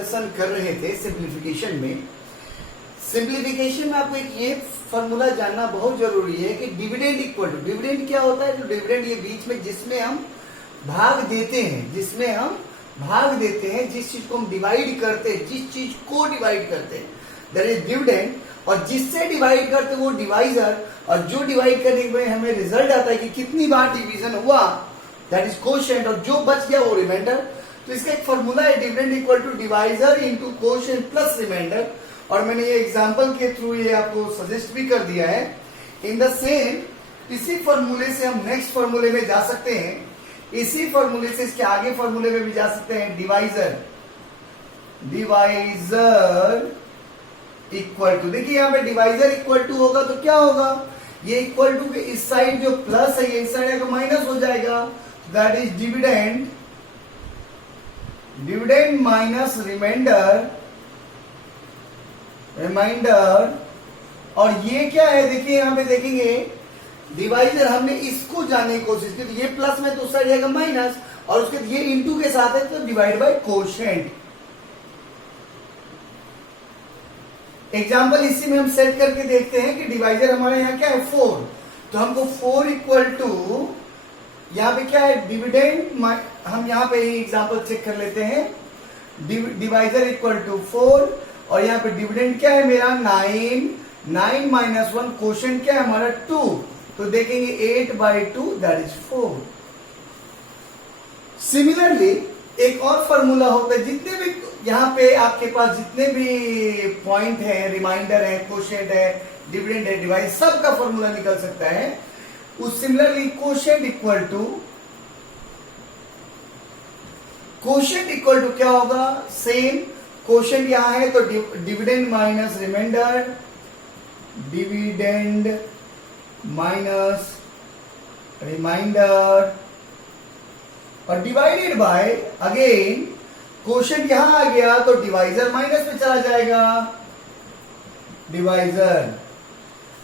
Discussion कर रहे थे सिंप्लीफिकेशन में। सिंप्लीफिकेशन में आपको एक ये फॉर्मूला जानना बहुत जरूरी है कि डिविडेंड इक्वल टू, डिविडेंड क्या होता है? तो डिविडेंड ये बीच में जिसमें हम भाग देते हैं, जिस चीज को हम डिवाइड करते हैं, जिस चीज को डिवाइड करते हैं दैट इज डिविडेंड, और जिससे डिवाइड करते हैं वो डिवाइजर, और जो डिवाइड करने के बाद हमें रिजल्ट आता है कि कितनी बार डिवीजन हुआ दैट इज कोशेंट, और जो बच गया वो रिमाइंडर। तो इसका एक फॉर्मूला है dividend equal to divisor into quotient plus remainder, और मैंने ये एग्जांपल के थ्रू ये आपको सजेस्ट भी कर दिया है। इन द सेम इसी फॉर्मूले से हम नेक्स्ट फॉर्मूले में जा सकते हैं, इसी फॉर्मूले से इसके आगे फॉर्मूले में भी जा सकते हैं। डिवाइजर इक्वल टू, देखिए यहाँ पे डिवाइजर इक्वल टू होगा तो क्या होगा, ये इक्वल टू के इस साइड जो प्लस है ये इस साइड आएगा माइनस हो जाएगा, that is dividend minus remainder. और ये क्या है, देखिए यहां पे देखेंगे डिवाइजर हमने इसको जानने की कोशिश की, तो ये प्लस में तो उस साइड जाएगा माइनस, और उसके ये इंटू के साथ है तो डिवाइड बाय कोशेंट। एग्जाम्पल इसी में हम सेट करके देखते हैं कि डिवाइजर हमारे यहाँ क्या है 4, तो हमको 4 इक्वल टू यहाँ पे क्या है डिविडेंड, हम यहाँ पे ही एग्जाम्पल चेक कर लेते हैं। डिवाइजर इक्वल टू 4 और यहाँ पे डिविडेंड क्या है मेरा 9 माइनस 1, कोशेंट क्या है हमारा 2, तो देखेंगे 8/2 दैट इज 4। सिमिलरली एक और फॉर्मूला होता है, जितने भी यहाँ पे आपके पास जितने भी पॉइंट है, रिमाइंडर है, कोशेंट है, डिविडेंड है, डिवाइस, सबका फॉर्मूला निकल सकता है। उस सिमिलरली कोशेंट इक्वल टू क्या होगा, सेम कोशेंट यहां है तो dividend minus remainder, dividend minus remainder, और डिवाइडेड बाय अगेन कोशेंट यहां आ गया तो डिवाइजर माइनस में चला जाएगा, डिवाइजर।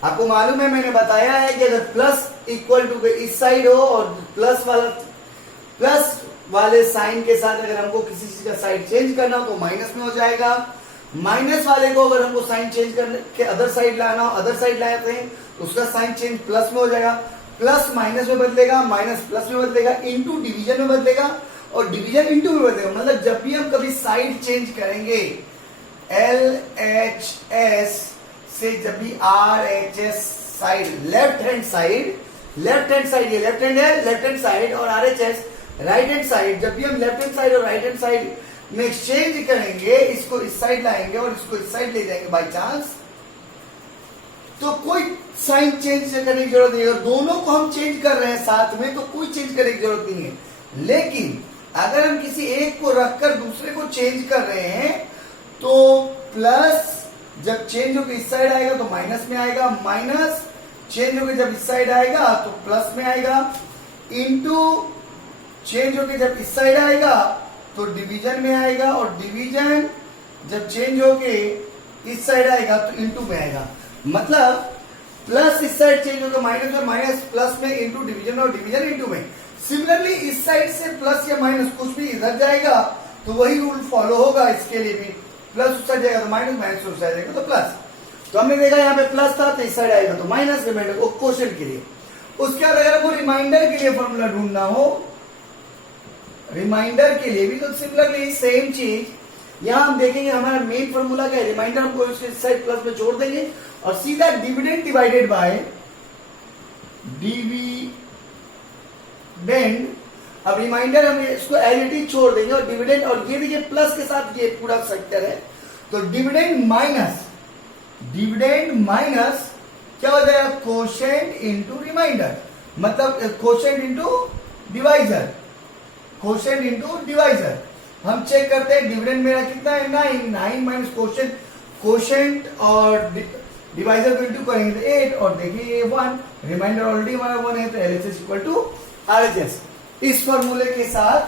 आपको मालूम है मैंने बताया है कि अगर प्लस इक्वल टू के इस साइड हो और प्लस वाले साइन के साथ अगर हमको किसी चीज का साइड चेंज करना हो तो माइनस में हो जाएगा, माइनस वाले को अगर हमको साइन चेंज करने के अदर साइड लाना हो, अदर साइड लाते हैं तो उसका साइन चेंज प्लस में हो जाएगा, प्लस माइनस में बदलेगा, माइनस प्लस में बदलेगा, इंटू डिवीजन में बदलेगा, और डिवीजन इंटू में बदलेगा। मतलब जब भी हम कभी साइड चेंज करेंगे LHS से, जब भी RHS side left hand side, ये लेफ्ट हैंड है, लेफ्ट हैंड साइड, और RHS राइट हैंड साइड, जब भी हम लेफ्ट हैंड साइड और राइट हैंड साइड में एक्सचेंज करेंगे, इसको इस साइड लाएंगे और इसको इस साइड ले जाएंगे बाय चांस, तो कोई साइन चेंज करने की जरूरत नहीं है। अगर दोनों को हम चेंज कर रहे हैं साथ में तो कोई चेंज करने की जरूरत नहीं है। लेकिन अगर हम किसी एक को रखकर दूसरे को चेंज कर रहे हैं तो प्लस जब चेंज होकर इस साइड आएगा तो माइनस में आएगा, माइनस चेंज होकर जब इस साइड आएगा तो प्लस में आएगा, इंटू चेंज होकर जब इस साइड आएगा तो डिवीजन में आएगा, और डिवीजन जब चेंज होके इस साइड आएगा तो इंटू में आएगा। मतलब प्लस इस साइड चेंज होकर माइनस में, माइनस प्लस में, इंटू डिवीजन, और डिवीजन इंटू में। सिमिलरली इस साइड से प्लस या माइनस कुछ भी इधर जाएगा तो वही रूल फॉलो होगा इसके लिए भी, प्लस उस साइड जाएगा तो माइनस, माइनस उस साइड जाएगा तो प्लस। तो हमने देखा यहाँ पे प्लस था तो इस साइड आएगा तो माइनस, रिमाइंडर वो क्वोशिएंट के लिए। उसके बाद अगर हमको रिमाइंडर के लिए फॉर्मूला ढूंढना हो, रिमाइंडर के लिए भी तो सिमिलरली सेम चीज, यहां हम देखेंगे हमारा मेन फॉर्मूला क्या है, रिमाइंडर हमको इसके साइड प्लस में जोड़ देंगे और सीधा डिविडेंड डिवाइडेड बाय डिविडेंड। अब रिमाइंडर हम इसको एज इट इज छोड़ देंगे और डिविडेंड, और ये देखिए प्लस के साथ ये पूरा सेक्टर है तो डिविडेंड माइनस क्या हो जाएगा, कोशेंट इंटू रिमाइंडर, मतलब quotient into divisor, quotient into divisor. हम चेक करते हैं डिविडेंड मेरा कितना है 9 माइनस कोशेंट और डिवाइजर को इंटू करेंगे तो 8, और देखिए 1, रिमाइंडर ऑलरेडी हमारा 1 है तो LHS इक्वल टू RHS। इस फॉर्मूले के साथ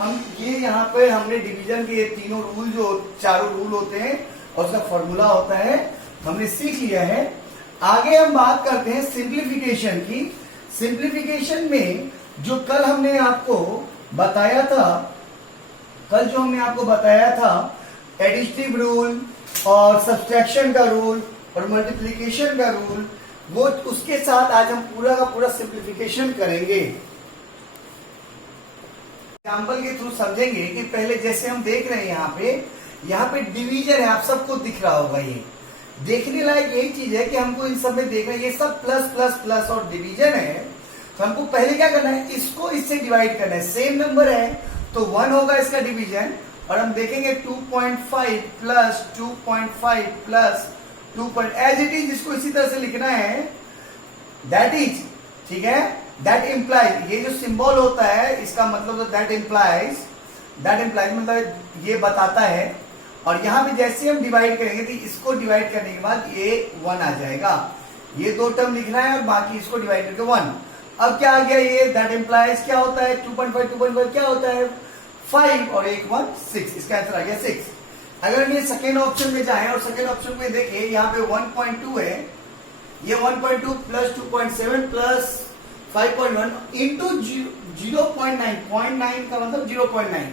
हम ये यहाँ पे हमने डिवीजन के ये तीनों रूल, जो चारों रूल होते हैं और उसका फॉर्मूला होता है, हमने सीख लिया है। आगे हम बात करते हैं सिंप्लीफिकेशन की। सिंप्लीफिकेशन में जो कल हमने आपको बताया था एडिटिव रूल और सब्सट्रैक्शन का रूल और मल्टीप्लिकेशन का रूल, वो उसके साथ आज हम पूरा का पूरा सिंप्लीफिकेशन करेंगे। एग्जाम्पल के थ्रू समझेंगे कि पहले जैसे हम देख रहे हैं यहाँ पे डिवीजन है, आप सबको दिख रहा होगा। ये देखने लायक यही चीज है कि हमको इन सब में देखना है, ये सब प्लस प्लस प्लस और डिवीजन है। तो हमको पहले क्या करना है, इसको इससे डिवाइड करना है। सेम नंबर है तो 1 होगा इसका डिवीजन, और हम देखेंगे 2.5 plus 2.5 plus 2 as it is, इसको इसी तरह से लिखना है। दैट इज, ठीक है, दैट इम्प्लाइज, ये जो सिंबल होता है इसका मतलब तो दैट इम्प्लाइज मतलब ये बताता है। और यहां पे जैसे हम डिवाइड करेंगे तो इसको डिवाइड करने के बाद ये 1 आ जाएगा। ये 2 टर्म लिखना है और बाकी इसको डिवाइड करके 1। अब क्या आ गया, ये दैट इम्प्लाइज क्या होता है, 2.5 क्या होता है 5 और 1 1 6, इसका आंसर आ गया 6। अगर हम ये सेकेंड ऑप्शन में जाएं और सेकेंड ऑप्शन में देखें, यहाँ पे 1.2 है, ये 1.2 प्लस 2.7 प्लस 5.1 इंटू 0.9, 0.9 का मतलब 0.9।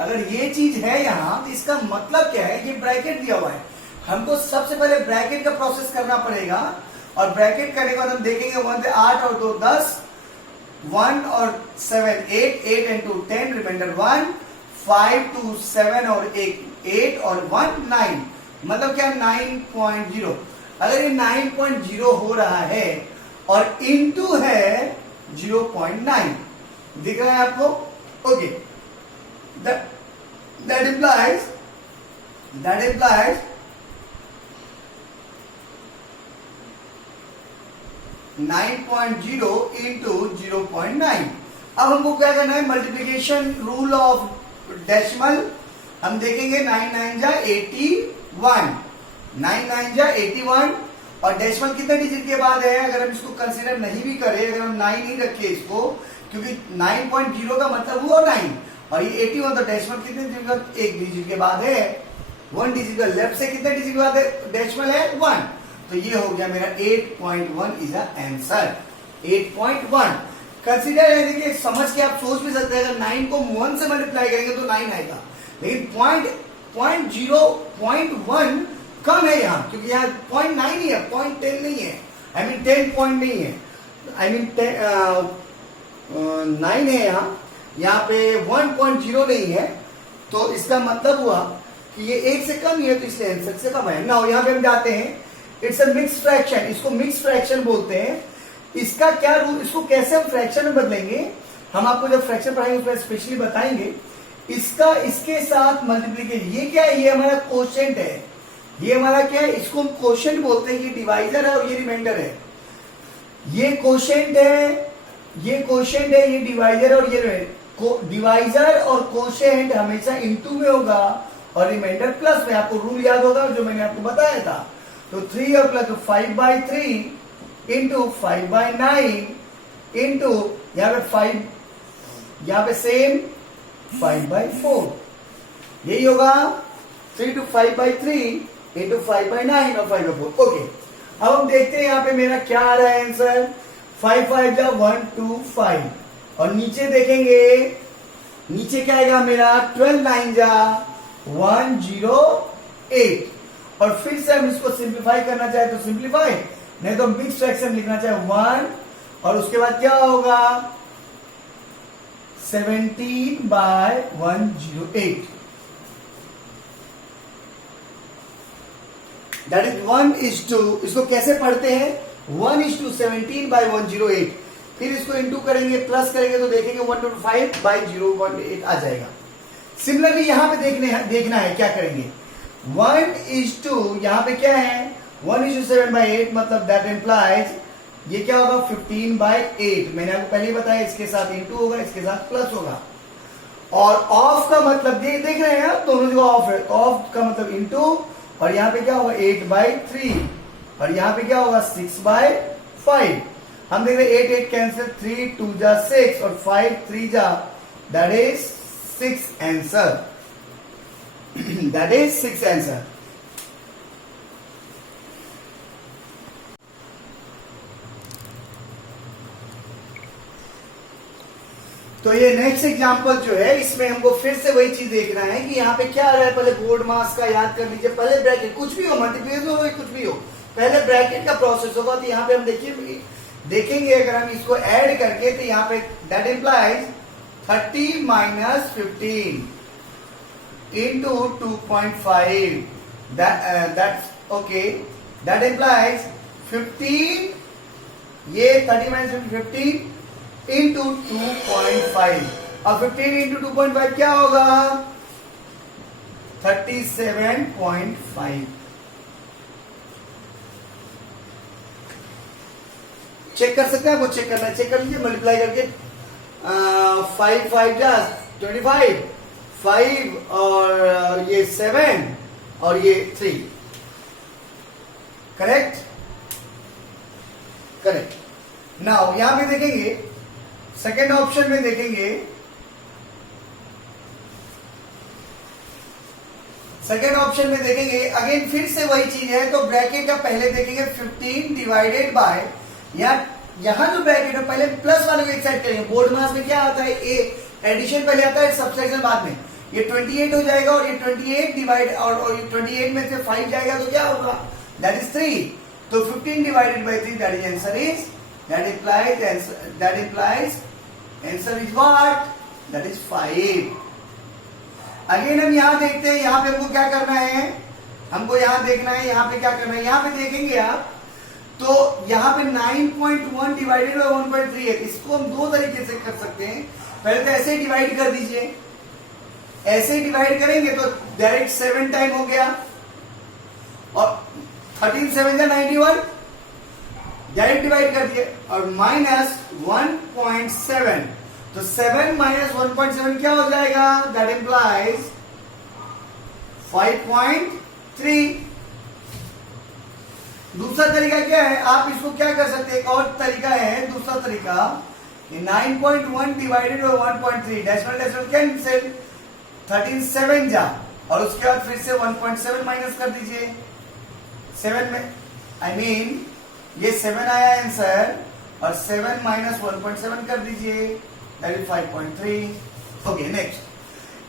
अगर ये चीज है यहाँ तो इसका मतलब क्या है, ये ब्रैकेट दिया हुआ है, हमको सबसे पहले ब्रैकेट का प्रोसेस करना पड़ेगा। और ब्रैकेट करने के बाद हम देखेंगे 1 से 8 और 2 10, 1 और 7 8, 8 and 2 10, रिमाइंडर 1, 5 2 7 और 8 और 1 9, मतलब क्या 9.0। अगर ये 9.0 हो रहा है और इनटू है 0.9, दिख रहा है आपको, ओके। that implies 9.0 into 0.9। अब हमको क्या करना है, मल्टीप्लीकेशन रूल ऑफ डेसिमल। हम देखेंगे 9 9 जा 81, 9 9 जा 81, और डेसिमल कितने डिजिट के बाद है। अगर हम इसको कंसीडर नहीं भी करें, अगर हम 9 नहीं रखे इसको, क्योंकि 9.0 का मतलब हुआ 9 और ये 81, तो डेसिमल कितने डिजिट का, 1 डिजिट के बाद है, 1 डिजिट का लेफ्ट से कितने डिजिट के बाद है डेसिमल है 1, तो ये हो गया मेरा 8.1 इज आंसर। 8.1 कंसीडर है, देखिए समझ के आप सोच भी सकते हैं, अगर 9 को 1 से मल्टीप्लाई करेंगे तो 9 आएगा, लेकिन 0.1 कम है यहाँ, क्योंकि यहाँ 0.9 ही है, 0.10 नहीं है, आई मीन 10 पॉइंट नहीं है, आई मीन 9 है यहाँ पे 1.0 नहीं है। तो इसका मतलब हुआ कि ये 1 से कम ही है, तो इसलिए आंसर से कम है ना। यहाँ पे हम जाते हैं, इट्स अ मिक्स फ्रैक्शन, इसको मिक्स फ्रैक्शन बोलते हैं। इसका क्या रूल, इसको कैसे हम फ्रैक्शन में बदलेंगे, हम आपको जब फ्रैक्शन पढ़ाएंगे उसमें स्पेशली बताएंगे। इसका इसके साथ मल्टीप्लीकेशन, ये क्या है, ये हमारा कोशेंट है, ये हमारा क्या है, इसको हम कोशेंट बोलते हैं। ये डिवाइजर है और ये रिमाइंडर है, ये कोशेंट है, ये कोशेंट है, ये डिवाइजर और ये डिवाइजर और कोशेंट हमेशा इनटू में होगा और रिमाइंडर प्लस में। आपको रूल याद होगा जो मैंने आपको बताया था, तो 3 और प्लस, तो 5/3 इंटू 5/9 इंटू यहाँ पे 5, यहाँ पे सेम 5/4, यही होगा 3 to 5/3 इंटू 5/9 और 5/4। ओके, अब हम देखते हैं यहाँ पे मेरा क्या आ रहा है आंसर, 5 5 जा 125, और नीचे देखेंगे, नीचे क्या आएगा मेरा 12 9 जा 108, और फिर से हम इसको सिंप्लीफाई करना चाहे तो सिंप्लीफाई, नहीं तो मिक्स फ्रैक्शन लिखना चाहे 1, और उसके बाद क्या होगा 17/108, दैट इज 1:2। इसको कैसे पढ़ते हैं, 1:17/108, फिर इसको इंटू करेंगे, प्लस करेंगे तो देखेंगे 1/5/0.8 आ जाएगा। सिमिलरली यहां पे देखना है क्या करेंगे, 1:2, यहां पे क्या है 1:7/8, मतलब दैट इंप्लाइज ये क्या होगा 15/8। मैंने आपको पहले ही बताया, इसके साथ इंटू होगा, इसके साथ प्लस होगा। और ऑफ का मतलब देख रहे हैं आप, दोनों जगह ऑफ है, तो ऑफ का मतलब इंटू, और यहाँ पे क्या होगा 8/3, और यहाँ पे क्या होगा 6/5। हम देख रहे 8 8 कैंसिल, 3 2 जा 6 और 5 3 जा, that is 6 answer, that is 6 answer. तो ये नेक्स्ट एग्जांपल जो है इसमें हमको फिर से वही चीज देखना है कि यहाँ पे क्या आ रहा है। पहले बोर्ड मास का याद कर लीजिए, पहले ब्रैकेट कुछ भी हो, मल्टीप्लिकेशन हो कुछ भी हो, पहले ब्रैकेट का प्रोसेस होगा। तो यहाँ पे हम देखेंगे अगर हम इसको ऐड करके तो यहाँ पे that implies 30 minus 15 into 2.5 that's okay, that implies 15, ये 30 minus 15 into 2.5 और 15 into 2.5 क्या होगा 37.5। चेक कर सकते हैं, आपको चेक करना है, चेक कर लीजिए मल्टीप्लाई करके 5 5 जा 25, 5 और ये 7 और ये 3, करेक्ट करेक्ट। नाउ यहां पे देखेंगे सेकेंड ऑप्शन में देखेंगे, सेकेंड ऑप्शन में देखेंगे अगेन फिर से वही चीज है। तो ब्रैकेट का पहले देखेंगे 15 डिवाइडेड बाय, यहां जो ब्रैकेट है पहले प्लस वाले को एक साइड करेंगे। बोर्ड मास में क्या आता है, ए एडिशन पहले आता है, सब्सट्रैक्शन बाद में। ये 28 हो जाएगा और ये 28 डिवाइड और ये 28 में से 5 जाएगा तो क्या होगा, दैट इज 3। तो 15 divided by 3 that is answer is, that implies answer is what, that is 5। Again हम यहां देखते हैं, यहां पे हमको क्या करना है, हमको यहां देखना है, यहां पे क्या करना है। यहां पे देखेंगे आप तो यहां पे 9.1 डिवाइडेड बाय 1.3 है। इसको हम दो तरीके से कर सकते हैं। पहले तो ऐसे ही डिवाइड कर दीजिए, ऐसे ही डिवाइड करेंगे तो डायरेक्ट 7 टाइम हो गया और 13 7 जा 91, डायरेक्ट डिवाइड कर दिए और माइनस 1.7, तो 7 माइनस 1.7 क्या हो जाएगा, दैट इंप्लाइज 5.3। दूसरा तरीका क्या है, आप इसको क्या कर सकते हैं, एक और तरीका है, दूसरा तरीका 9.1 डिवाइडेड बाय 1.3, डेसिमल कैंसिल, 13 7 जा और उसके बाद फिर से 1.7 माइनस कर दीजिए 7 में, आई मीन ये 7 आया आंसर और 7 माइनस 1.7 कर दीजिए, दैट इज 5.3। ओके नेक्स्ट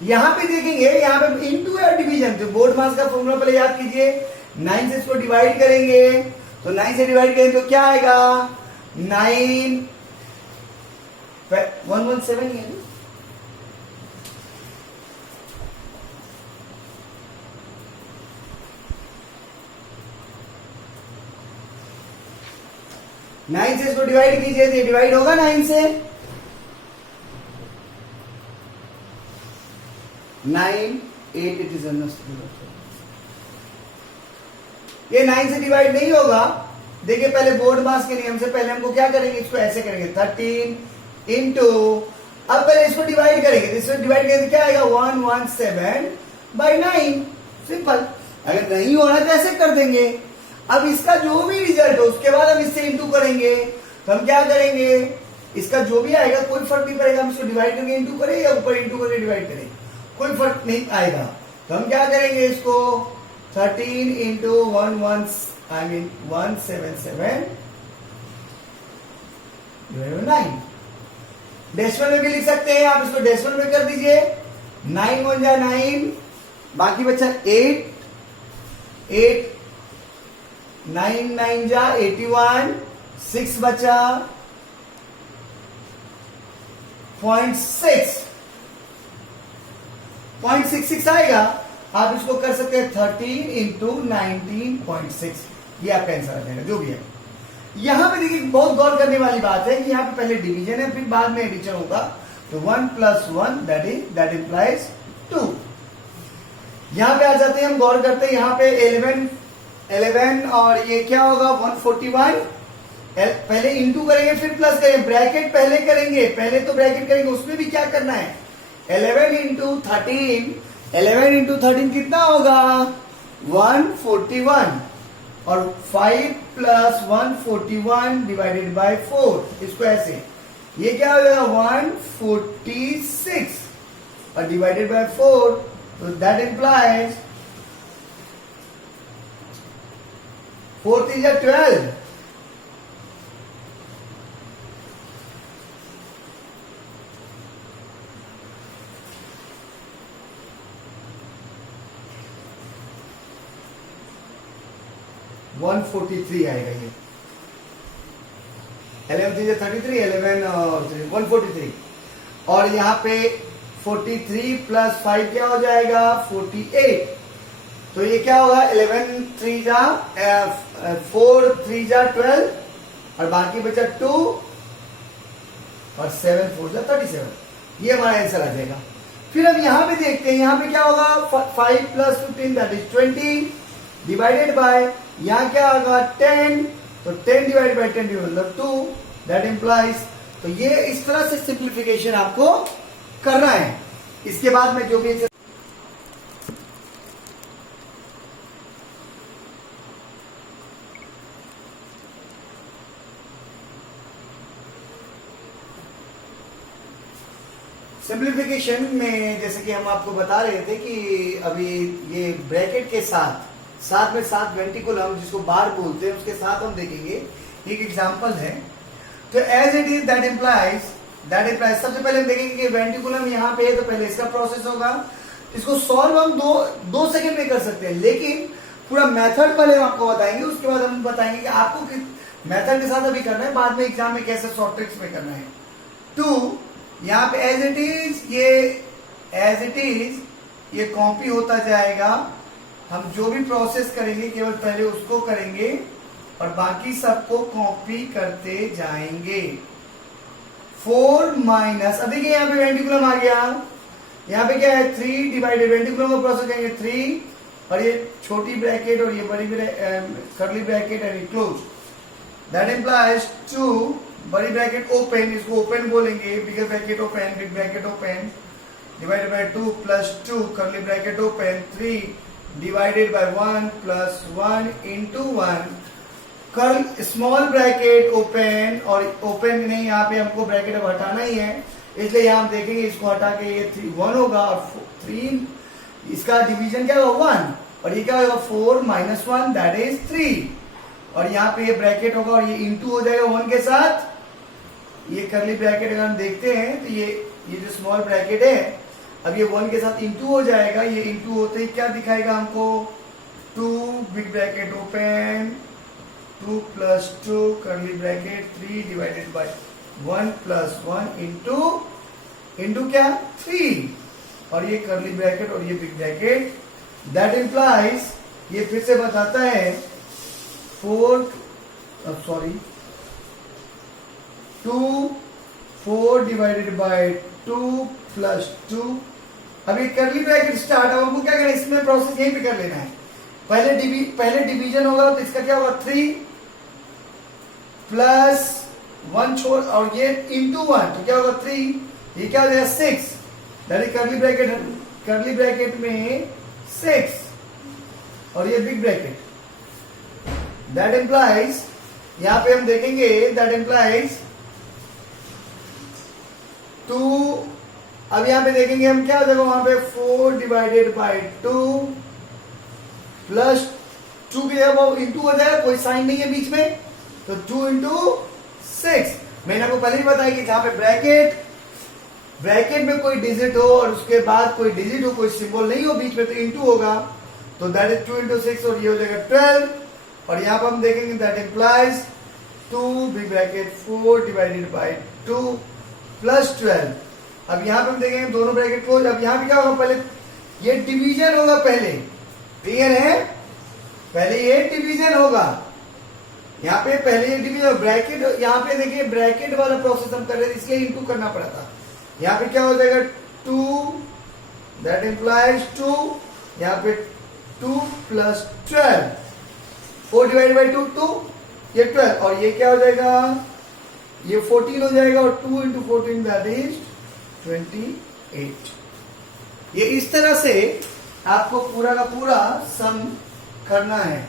यहां पे देखेंगे, यहां पे इनटू या डिवीजन, तो बोर्ड मास का फॉर्मूला पहले याद कीजिए। 9 से इसको डिवाइड करेंगे तो 9 से डिवाइड करेंगे तो क्या आएगा, 9 117 है, 9 से इसको डिवाइड कीजिए तो डिवाइड होगा 9 से, 9 8 इट इज ये 9 से डिवाइड नहीं होगा। देखिए पहले बोर्ड मास के नियम से पहले हमको क्या करेंगे, इसको ऐसे करेंगे 13 इंटू, अब पहले इसको डिवाइड करेंगे, इसको डिवाइड करेंगे क्या आएगा 117 बाई 9, सिंपल। अगर नहीं हो रहा तो ऐसे कर देंगे। अब इसका जो भी रिजल्ट हो उसके बाद हम इससे इंटू करेंगे, तो हम क्या करेंगे, इसका जो भी आएगा कोई फर्क नहीं पड़ेगा, हम इसको डिवाइड करके इंटू करें या ऊपर इंटू करके डिवाइड करें, कोई फर्क नहीं आएगा। तो हम क्या करेंगे, इसको 13 इंटू 177 9, डेसिमल में भी लिख सकते हैं आप, इसको डेसिमल में कर दीजिए, 9 1 जा 9, बाकी बचा 8 8 9 9 जा 81, 6 बचा 0.66 आएगा। आप इसको कर सकते हैं 13 इंटू 19.6, ये आपका आंसर आ जाएगा जो भी है। यहां पे देखिए बहुत गौर करने वाली बात है कि यहाँ पे पहले डिवीजन है फिर बाद में एडिशन होगा, तो 1 + 1 दैट इंप्लाइज 2। यहां पे आ जाते हैं, हम गौर करते हैं यहाँ पे 11 और ये क्या होगा 141, पहले इंटू करेंगे फिर प्लस करेंगे, ब्रैकेट पहले करेंगे, पहले तो ब्रैकेट करेंगे, उसमें भी क्या करना है 11 इंटू 13, 11 इंटू 13 कितना होगा 141 और 5 + 141 डिवाइडेड बाय 4, इसको ऐसे, ये क्या हो जाएगा 146 और डिवाइडेड बाय 4, तो दैट इंप्लाइज 4 3 जा 12, 143 आएगा ये। 11 3 33, 11 और 143, और यहाँ पे 43 प्लस 5 क्या हो जाएगा 48। तो ये क्या होगा 11 3 जा 4 3 जा 12, और बाकी बचा 2 और 7 4 जा 37। ये हमारा आंसर आ जाएगा। फिर हम यहां पे देखते हैं, यहां पे क्या होगा 5 plus 15 that is 20 divided by यहां क्या होगा 10, तो 10 डिवाइडेड बाय 10 मतलब 2 दैट इंप्लाइज। तो ये इस तरह से सिंप्लीफिकेशन आपको करना है। इसके बाद में जो भी सिंप्लीफिकेशन में जैसे कि हम आपको बता रहे थे कि अभी ये ब्रैकेट के साथ में साथ वेंटिकुलम जिसको बार बोलते हैं उसके साथ हम देखेंगे। एक एग्जांपल है, तो as it is that implies सबसे पहले हम देखेंगे कि वेंटिकुलम यहाँ पे है, तो पहले इसका प्रोसेस होगा। इसको सॉल्व हम दो सेकेंड में कर सकते हैं, लेकिन पूरा मेथड पहले हम आपको बताएंगे, उसके बाद हम बताएंगे कि आपको मेथड के साथ अभी करना है, बाद में एग्जाम में कैसे शॉर्ट ट्रिक्स में करना है। 2 यहाँ पे एज इट इज ये कॉपी होता जाएगा। हम जो भी प्रोसेस करेंगे केवल पहले उसको करेंगे और बाकी सबको कॉपी करते जाएंगे। 4 माइनस, अब देखिए यहाँ पे वेंटिकुलम आ गया, यहाँ पे क्या है 3 डिवाइडेड, वेंटिकुलम का प्रोसेस करेंगे 3 और ये छोटी ब्रैकेट और ये बड़ी curly bracket and close, that implies 2 बड़ी ब्रैकेट ओपन, इसको ओपन बोलेंगे, बिगर bracket open, big bracket open, divided by 2 plus 2 curly bracket open, 3 divided by 1 plus 1 into 1 curl small bracket open, और ओपन नहीं यहाँ पे हमको ब्रैकेट अब हटाना ही है, इसलिए यहाँ हम देखेंगे इसको हटा के ये 1 होगा और 3 इसका डिवीजन क्या होगा 1, और ये क्या होगा 4 माइनस 1 दैट इज 3, और यहाँ पे ये ब्रैकेट होगा और ये इंटू हो जाएगा 1 के साथ। ये कर्ली ब्रैकेट अगर हम देखते हैं तो ये जो स्मॉल ब्रैकेट है अब ये 1 के साथ इंटू हो जाएगा, ये इंटू होते ही क्या दिखाएगा हमको 2 big bracket open, 2 plus 2 curly bracket 3 divided by 1 plus 1 into क्या 3, और ये कर्ली ब्रैकेट और ये बिग ब्रैकेट, दैट इंप्लाइज ये फिर से बताता है 4 डिवाइडेड बाय 2 प्लस 2। अभी कर्ली ब्रैकेट स्टार्ट, अब हमको क्या करना है, इसमें प्रोसेस यहीं पे कर लेना है। पहले डिवीजन होगा तो इसका क्या होगा 3 प्लस 1 छोड़ और ये इंटू 1, तो क्या होगा 3, ये क्या हो जाएगा 6, दैट इज कर्ली ब्रैकेट में 6 और ये बिग ब्रैकेट, दैट इंप्लाइज यहां पे हम देखेंगे दैट इंप्लाइज 2, अब यहां पे देखेंगे हम क्या हो जाएगा वहां पे 4 डिवाइडेड बाय 2 प्लस 2 की जगह वो इंटू हो जाएगा, कोई साइन नहीं है बीच में, तो 2 इंटू 6। मैंने आपको पहले ही बताया कि जहां पे ब्रैकेट में कोई डिजिट हो और उसके बाद कोई डिजिट हो, कोई सिंबल नहीं हो बीच में, तो इंटू होगा, तो दैट इज 2 इंटू 6 और ये हो जाएगा 12, और यहां पर हम देखेंगे that implies 2 big bracket 4 divided by 2 plus 12। अब यहां पे हम देखेंगे दोनों ब्रैकेट क्लोज। अब यहां पे क्या होगा, पहले ये डिवीजन होगा, पहले क्लियर है, पहले ये डिवीजन होगा, यहाँ पे पहले ये डिवीजन ब्रैकेट, यहाँ पे देखिए ब्रैकेट वाला प्रोसेस हम कर रहे थे इसलिए इंटू करना पड़ा था। यहाँ पे क्या हो जाएगा 2 दैट इंप्लाइज 2, यहाँ पे 2 प्लस 12, 4 डिवाइड बाई 2 ये 12, और ये क्या हो जाएगा ये 14 हो जाएगा, और 2 इंटू 14 दैट इज 28। ये इस तरह से आपको पूरा का पूरा सम करना है।